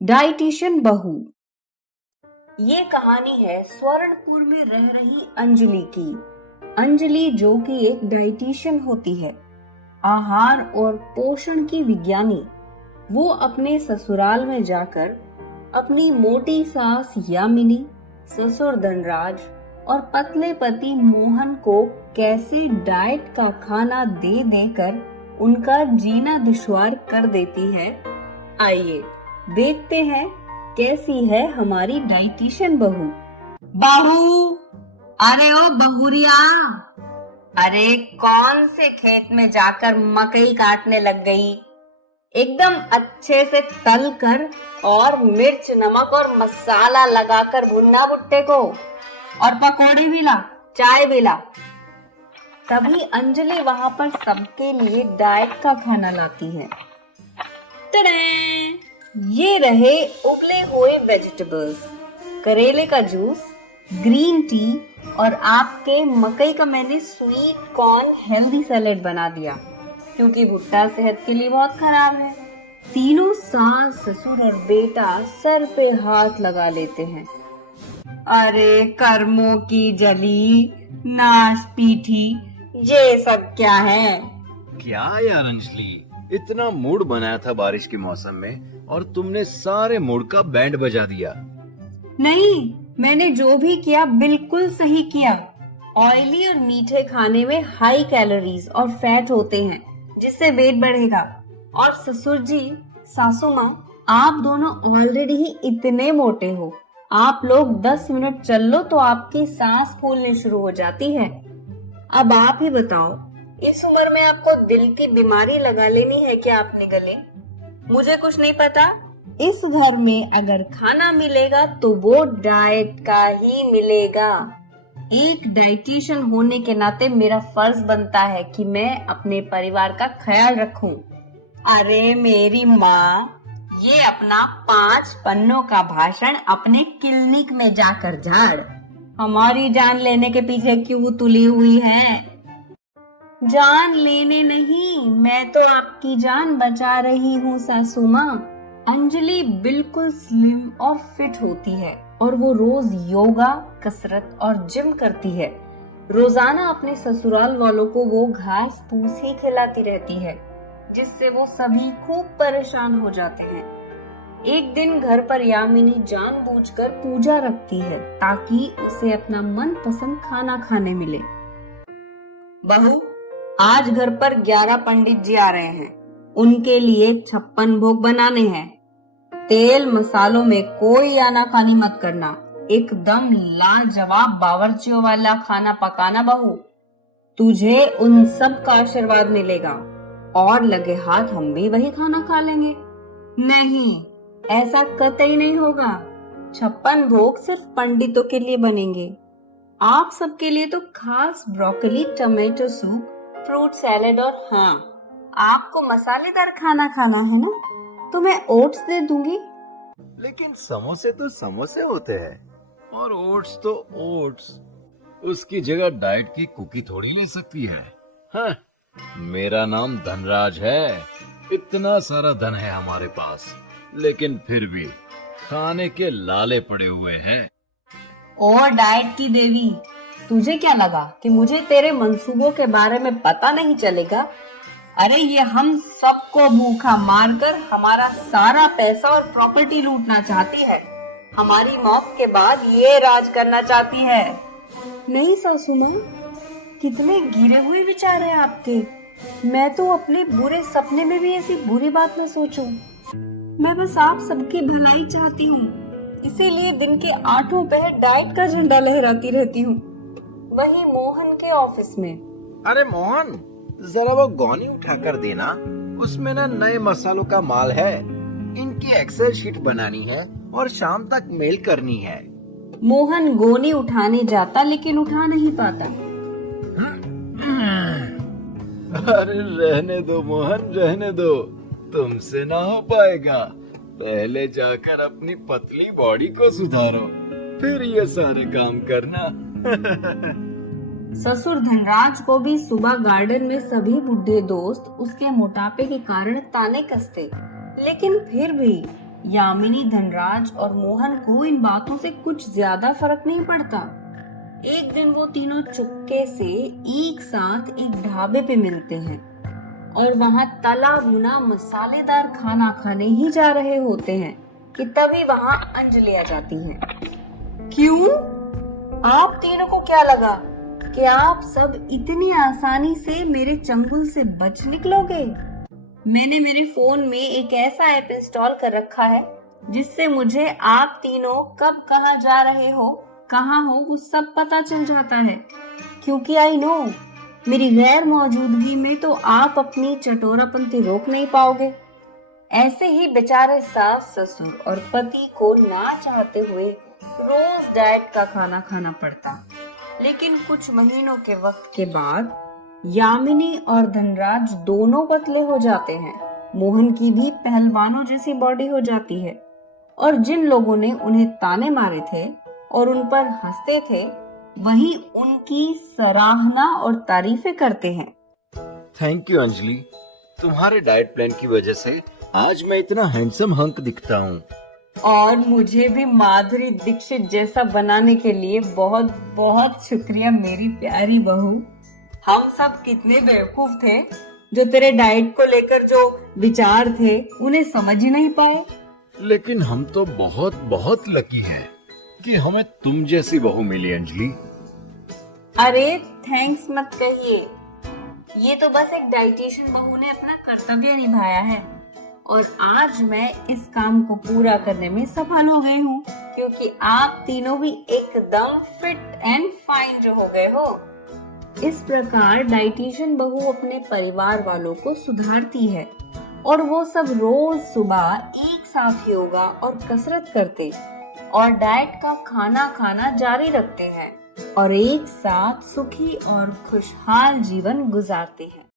Dietitian बहू। ये कहानी है स्वर्णपुर में रह रही अंजलि की। अंजलि जो कि एक डाइटिशियन होती है, आहार और पोषण की विज्ञानी। वो अपने ससुराल में जाकर अपनी मोटी सास यामिनी, ससुर धनराज और पतले पति मोहन को कैसे डाइट का खाना दे देकर उनका जीना दुश्वार कर देती है। आइए देखते हैं कैसी है हमारी डाइटिशियन बहू। बहू, अरे ओ बहुरिया, अरे कौन से खेत में जाकर मकई काटने लग गई? एकदम अच्छे से तल कर और मिर्च नमक और मसाला लगाकर भुनना भुट्टे को, और पकोड़े भी ला, चाय भी ला। तभी अंजलि वहां पर सबके लिए डाइट का खाना लाती है। ये रहे उबले हुए वेजिटेबल्स, करेले का जूस, ग्रीन टी और आपके मकई का मैंने स्वीट कॉर्न हेल्दी सैलेड बना दिया, क्योंकि भुट्टा सेहत के लिए बहुत खराब है। तीनों सास, ससुर और बेटा सर पे हाथ लगा लेते हैं। अरे कर्मों की जली, नाश पीठी, ये सब क्या है? क्या यार अंजलि, इतना मूड बनाया था बारिश के मौसम में और तुमने सारे मूड का बैंड बजा दिया। नहीं, मैंने जो भी किया बिल्कुल सही किया। ऑयली और मीठे खाने में हाई कैलोरीज और फैट होते हैं, जिससे वेट बढ़ेगा। और ससुर जी, सासू माँ, आप दोनों ऑलरेडी ही इतने मोटे हो। आप लोग 10 मिनट चल लो तो आपकी सांस फूलने शुरू हो जाती है। अब आप ही बताओ, इस उम्र में आपको दिल की बीमारी लगा लेनी है क्या अपने गले? मुझे कुछ नहीं पता। इस घर में अगर खाना मिलेगा तो वो डाइट का ही मिलेगा। एक डाइटिशियन होने के नाते मेरा फर्ज बनता है कि मैं अपने परिवार का ख्याल रखूं। अरे मेरी माँ, ये अपना 5 पन्नों का भाषण अपने क्लिनिक में जाकर झाड़। हमारी जान लेने के पीछे क्यों तुली हुई है? जान लेने नहीं, मैं तो आपकी जान बचा रही हूँ सासू माँ। अंजलि बिल्कुल स्लिम और फिट होती है और वो रोज योगा, कसरत और जिम करती है। रोजाना अपने ससुराल वालों को वो घास फूस ही खिलाती रहती है, जिससे वो सभी खूब परेशान हो जाते हैं। एक दिन घर पर यामिनी जानबूझकर पूजा रखती है ताकि उसे अपना मनपसंद खाना खाने मिले। बहू, आज घर पर 11 पंडित जी आ रहे हैं। उनके लिए 56 भोग बनाने हैं। तेल मसालों में कोई आनाकानी मत करना। एकदम लाजवाब बावर्चियों वाला खाना पकाना बहू। तुझे उन सब का आशीर्वाद मिलेगा और लगे हाथ हम भी वही खाना खा लेंगे। नहीं, ऐसा कतई नहीं होगा। 56 भोग सिर्फ पंडितों के लिए बनेंगे। आप सबके लिए तो खास broccoli, tomato soup, fruit salad और हाँ, आपको मसालेदार खाना खाना है ना, तो मैं ओट्स दे दूंगी। लेकिन समोसे तो समोसे होते हैं और ओट्स तो ओट्स। उसकी जगह डाइट की कुकी थोड़ी ले सकती है। हाँ, मेरा नाम धनराज है। इतना सारा धन है हमारे पास, लेकिन फिर भी खाने के लाले पड़े हुए हैं। और डाइट की देवी, तुझे क्या लगा कि मुझे तेरे मंसूबों के बारे में पता नहीं चलेगा? अरे ये हम सबको भूखा मारकर हमारा सारा पैसा और प्रॉपर्टी लूटना चाहती है। हमारी मौत के बाद ये राज करना चाहती है। नहीं सासू माँ, कितने गिरे हुए विचार हैं आपके। मैं तो अपने बुरे सपने में भी ऐसी बुरी बात न सोचूं। मैं बस आप सबकी भलाई चाहती हूँ, इसीलिए दिन के 8 पहर डाइट का झंडा लहराती रहती हूँ। वही मोहन के ऑफिस में। अरे मोहन, जरा वो गौनी उठा कर देना। उसमें ना नए मसालों का माल है। इनकी एक्सेल शीट बनानी है और शाम तक मेल करनी है। मोहन गोनी उठाने जाता लेकिन उठा नहीं पाता। अरे रहने दो मोहन, रहने दो, तुमसे ना हो पाएगा। पहले जाकर अपनी पतली बॉडी को सुधारो, फिर ये सारे काम करना। ससुर धनराज को भी सुबह गार्डन में सभी बुढ़े दोस्त उसके मोटापे के कारण ताने कसते, लेकिन फिर भी यामिनी, धनराज और मोहन को इन बातों से कुछ ज्यादा फर्क नहीं पड़ता। एक दिन वो तीनों चुपके से एक साथ एक ढाबे पे मिलते हैं और वहां तला भुना मसालेदार खाना खाने ही जा रहे होते हैं कि तभी वहां अंजलि आ जाती है। क्यों? आप तीनों को क्या लगा कि आप सब इतनी आसानी से मेरे चंगुल से बच निकलोगे? मैंने मेरे फोन में एक ऐसा ऐप इंस्टॉल कर रखा है जिससे मुझे आप तीनों कब कहाँ जा रहे हो, कहाँ हो, वो सब पता चल जाता है, क्योंकि आई नो मेरी गैर मौजूदगी में तो आप अपनी चटोरापंती रोक नहीं पाओगे। ऐसे ही बेचारे सास, ससुर और पति को ना चाहते हुए रोज डाइट का खाना खाना पड़ता। लेकिन कुछ महीनों के वक्त के बाद यामिनी और धनराज दोनों पतले हो जाते हैं। मोहन की भी पहलवानों जैसी बॉडी हो जाती है और जिन लोगों ने उन्हें ताने मारे थे और उन पर हंसते थे, वही उनकी सराहना और तारीफें करते हैं। थैंक यू अंजलि, तुम्हारे डाइट प्लान की वजह से आज मैं इतना हैंडसम हंक दिखता हूँ। और मुझे भी माधुरी दीक्षित जैसा बनाने के लिए बहुत बहुत शुक्रिया मेरी प्यारी बहू। हम सब कितने बेवकूफ थे जो तेरे डाइट को लेकर जो विचार थे उन्हें समझ ही नहीं पाए। लेकिन हम तो बहुत बहुत लकी हैं कि हमें तुम जैसी बहू मिली अंजलि। अरे थैंक्स मत कहिए, ये तो बस एक डाइटिशियन बहू ने अपना कर्तव्य निभाया है और आज मैं इस काम को पूरा करने में सफल हो गई हूँ, क्योंकि आप तीनों भी एकदम फिट एंड फाइन जो हो गए हो। इस प्रकार डाइटिशियन बहू अपने परिवार वालों को सुधारती है और वो सब रोज सुबह एक साथ योगा और कसरत करते और डाइट का खाना खाना जारी रखते हैं और एक साथ सुखी और खुशहाल जीवन गुजारते हैं।